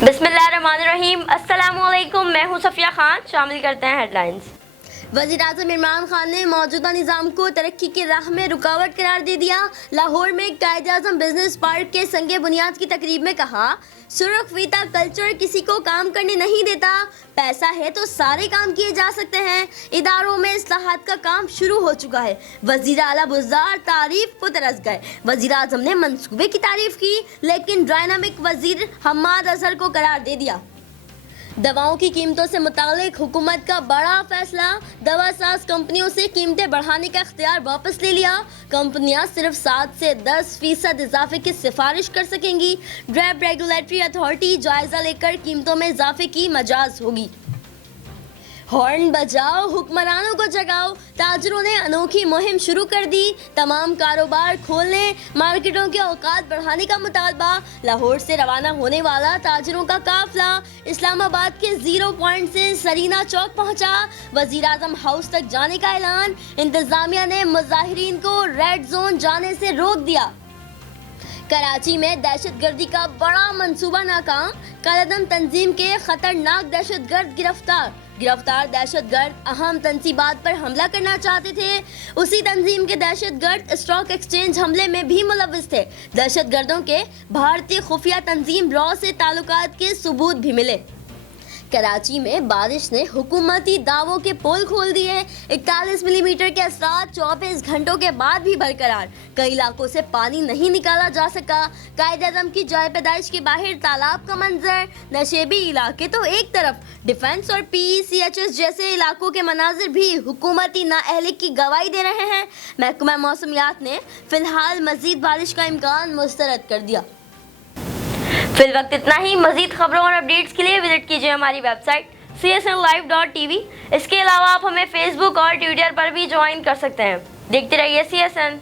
बिस्मिल्लाहिर्रहमानिर्रहीम। अस्सलामुअलैकुम, मैं हूं सफिया खान। शामिल करते हैं हेडलाइंस। वज़ीर-ए-आज़म इमरान खान ने मौजूदा निज़ाम को तरक्की की राह में रुकावट करार दे दिया। लाहौर में कायद-ए-आज़म बिजनेस पार्क के संगे बुनियाद की तकरीब में कहा, सुर्ख फीता कल्चर किसी को काम करने नहीं देता, पैसा है तो सारे काम किए जा सकते हैं। इदारों में इस्लाहात का काम शुरू हो चुका है। वज़ीर आला बुज़दार तारीफ को तरस गए। वज़ीर-ए-आज़म ने मंसूबे की तारीफ की, लेकिन डायनामिक वज़ीर हम्माद अजहर को करार दे दिया। दवाओं की कीमतों से मुतालिक हुकूमत का बड़ा फैसला, दवा साज कंपनियों से कीमतें बढ़ाने का इख्तियार वापस ले लिया। कंपनियां सिर्फ 7 से 10% इजाफे की सिफारिश कर सकेंगी। ड्रग रेगुलेटरी अथॉरिटी जायजा लेकर कीमतों में इजाफे की मजाज होगी। हॉर्न बजाओ, हुक्मरानों को जगाओ, ताजरों ने अनोखी मुहिम शुरू कर दी। तमाम कारोबार खोलने, मार्केटों के औकात बढ़ाने का मुतालबा। लाहौर से रवाना होने वाला ताजरों का काफिला इस्लामाबाद के 0 पॉइंट से सरीना चौक पहुंचा। वज़ीर-ए-आज़म हाउस तक जाने का ऐलान। इंतजामिया ने मुजाहिरीन को रेड जोन जाने से रोक दिया। कराची में दहशतगर्दी का बड़ा मंसूबा नाकाम। कालेदम तंजीम के खतरनाक दहशतगर्द गिरफ्तार दहशतगर्द अहम तंसीबात पर हमला करना चाहते थे। उसी तंजीम के दहशतगर्द स्टॉक एक्सचेंज हमले में भी मुलव्विस थे। दहशतगर्दों के भारतीय खुफिया तंजीम रॉ से ताल्लुकात के सबूत भी मिले। कराची में बारिश ने हुकूमती दावों के पोल खोल दिए। 41 मिलीमीटर के असरात 24 घंटों के बाद भी बरकरार। कई इलाकों से पानी नहीं निकाला जा सका। कायद-ए-आज़म की जाए पैदाइश के बाहर तालाब का मंजर। नशेबी इलाके तो एक तरफ, डिफेंस और PCHS जैसे इलाकों के मनाजिर भी हुकूमती नाअहली की गवाही दे रहे हैं। महकमा मौसमियात ने फिलहाल मजीद बारिश का इम्कान मुस्तरद कर दिया। फिल वक्त इतना ही। मजीद खबरों और अपडेट्स के लिए विजिट कीजिए हमारी वेबसाइट csnlive.tv। इसके अलावा आप हमें फेसबुक और ट्विटर पर भी ज्वाइन कर सकते हैं। देखते रहिए CSN।